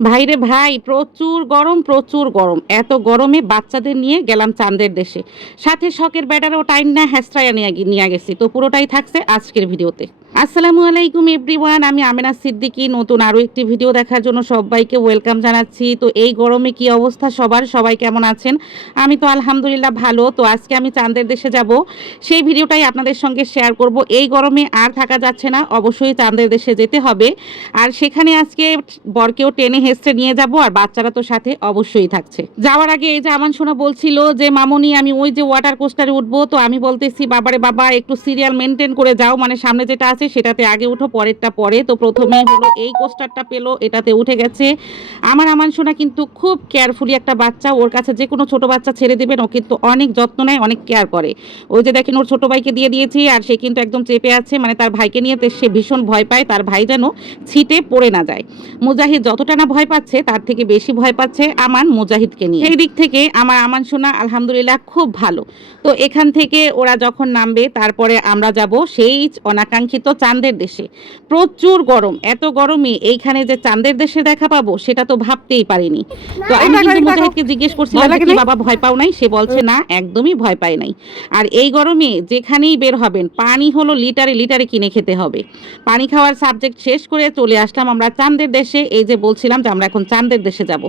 ভাইরে ভাই, প্রচুর গরম প্রচুর গরম। এত গরমে বাচ্চাদের নিয়ে গেলাম চাঁদের দেশে। সাথে শখের ব্যাটারও টাইম না হ্যাস্ট্রায়া নিয়ে নিয়ে গেছি। তো পুরোটাই থাকছে আজকের ভিডিওতে। আসসালামু আলাইকুম এভরিওয়ান, আমি আমেনা সিদ্দিকি। নতুন আরও একটি ভিডিও দেখার জন্য সবাইকে ওয়েলকাম জানাচ্ছি। তো এই গরমে কি অবস্থা সবার? সবাই কেমন আছেন? আমি তো আলহামদুলিল্লাহ ভালো। তো আজকে আমি চাঁদের দেশে যাব। সেই ভিডিওটাই আপনাদের সঙ্গে শেয়ার করব। এই গরমে আর থাকা যাচ্ছে না। অবশ্যই চাঁদের দেশে যেতে হবে। আর সেখানে আজকে বরকেও টেনে হেসতে নিয়ে যাব আর বাচ্চারা তো সাথে অবশ্যই থাকছে। যাওয়ার আগে এই যে আমার শোনা বলছিল যে, মামনি, আমি ওই যে ওয়াটার কোস্টারে উঠবো। তো আমি বলতেছি, বাবারে বাবা, একটু সিরিয়াল মেনটেন করে যাও। মানে সামনে যেটা আছে সেটাতে আগে উঠো, পরেরটা পরে। তো প্রথমে হলো এই কোস্টারটা পেল, এটাতে উঠে গেছে। আমার আমান সোনা কিন্তু খুব কেয়ারফুলি একটা বাচ্চা, ওর কাছে যে কোনো ছোট বাচ্চা ছেড়ে দেবেন, ও কিন্তু অনেক যত্ন নেয়, অনেক কেয়ার করে। ওই যে দেখেন, ওর ছোট ভাইকে দিয়ে দিয়েছি, আর সে কিন্তু একদম চেপে আছে। মানে তার ভাইকে নিয়ে সে ভীষণ ভয় পায়, তার ভাই যেন ছিটে পড়ে না যায়। মুজাহিদ, যতটা না পাচ্ছে তার থেকে বেশি ভয় পাচ্ছে আমান মুজাহিদকে নিয়ে। সেই দিক থেকে আমার আমান সোনা আলহামদুলিল্লাহ খুব ভালো। তো এখান থেকে ওরা যখন নামবে তারপরে আমরা যাব সেই অনাকাঙ্ক্ষিত চাঁদের দেশে। প্রচুর গরম এত গরমে এইখানে যে চাঁদের দেশে দেখা পাবো সেটা তো ভাবতেই পারিনি। তো আমি কিন্তু মুজাহিদকে জিজ্ঞেস করছিলাম কি বাবা ভয় পাও নাই? সে বলছে না একদমই ভয় পায় নাই। আর এই গরমে যেখানেই বের হবেন পানি হলো লিটারে লিটারে কিনে খেতে হবে। পানি খাওয়ার সাবজেক্ট শেষ করে চলে আসলাম আমরা চাঁদের দেশে। এই যে বলছিলাম আমরা এখন চাঁদের দেশে যাব।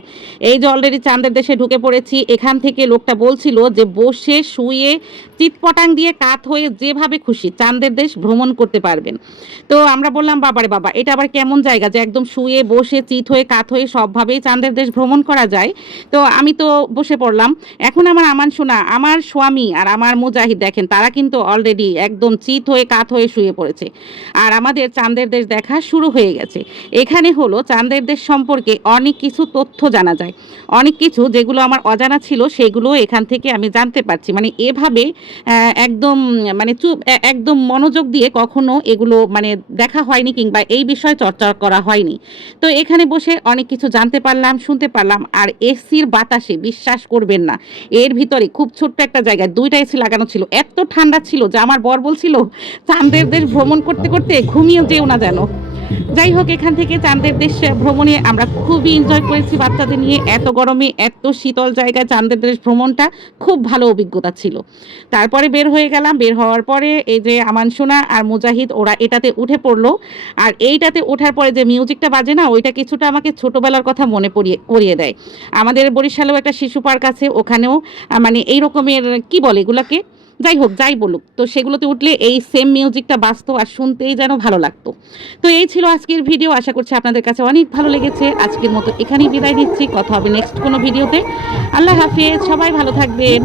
এই যে অলরেডি চাঁদের দেশে ঢুকে পড়েছি, এখান থেকে লোকটা বলছিল যে বসে, শুয়ে, চিৎপটাং দিয়ে কাত হয়ে যেভাবে খুশি চাঁদের দেশ ভ্রমণ করতে পারবেন। তো আমরা বললাম, বাবারে বাবা, এটা আবার কেমন জায়গা যে একদম শুয়ে, বসে চিত হয়ে, কাত হয়ে সবভাবেই চাঁদের দেশ ভ্রমণ করা যায়? তো আমি তো বসে পড়লাম। এখন আমার আমান শোনা আমার স্বামী আর আমার মুজাহিদ দেখেন, তারা কিন্তু অলরেডি একদম চিত হয়ে, কাত হয়ে শুয়ে পড়েছে। আর আমাদের চাঁদের দেশ দেখা শুরু হয়ে গেছে। এখানে হলো চাঁদের দেশ সম্পর্কে অনেক কিছু তথ্য জানা যায়। অনেক কিছু যেগুলো আমার অজানা ছিল, সেগুলো এখান থেকে আমি জানতে পারছি। মানে এভাবে একদম মানে চুপ একদম মনোযোগ দিয়ে কখনো এগুলো মানে দেখা হয়নি কিংবা এই বিষয়ে চর্চা করা হয়নি। তো এখানে বসে অনেক কিছু জানতে পারলাম, শুনতে পারলাম। আর এসির বাতাসে বিশ্বাস করবেন না। এর ভিতরে খুব ছোট্ট একটা জায়গায় দুইটা এসি লাগানো ছিল। এত ঠান্ডা ছিল যে আমার বর বলছিল চাঁদের দেশ ভ্রমণ করতে করতে ঘুমিয়ে যেও না যেন। যাই হোক, এখান থেকে চাঁদের দেশ ভ্রমণে আমরা খুবই এনজয় করেছি বাচ্চাদের নিয়ে। এত গরমে, এত শীতল জায়গায় চাঁদের দেশ ভ্রমণটা খুব ভালো অভিজ্ঞতা ছিল। তারপরে বের হয়ে গেলাম। বের হওয়ার পরে এই যে আমান সোনা আর মুজাহিদ, ওরা এটাতে উঠে পড়ল। আর এইটাতে ওঠার পরে যে মিউজিকটা বাজে না, ওইটা কিছুটা আমাকে ছোটোবেলার কথা মনে পড়িয়ে করিয়ে দেয়। আমাদের বরিশালেও একটা শিশু পার্ক আছে, ওখানেও মানে এই রকমের কি বলে এগুলাকে? যাই হোক, যাই বলুক। তো সেগুলোতে উঠলে এই সেম মিউজিকটা বাজতো আর শুনতেই যেন ভালো লাগতো। তো এই ছিল আজকের ভিডিও আশা করছি আপনাদের কাছে অনেক ভালো লেগেছে। আজকের মতো এখানেই বিদায় নিচ্ছি। কথা হবে নেক্সট কোনো ভিডিওতে আল্লাহ হাফিজ। সবাই ভালো থাকবেন।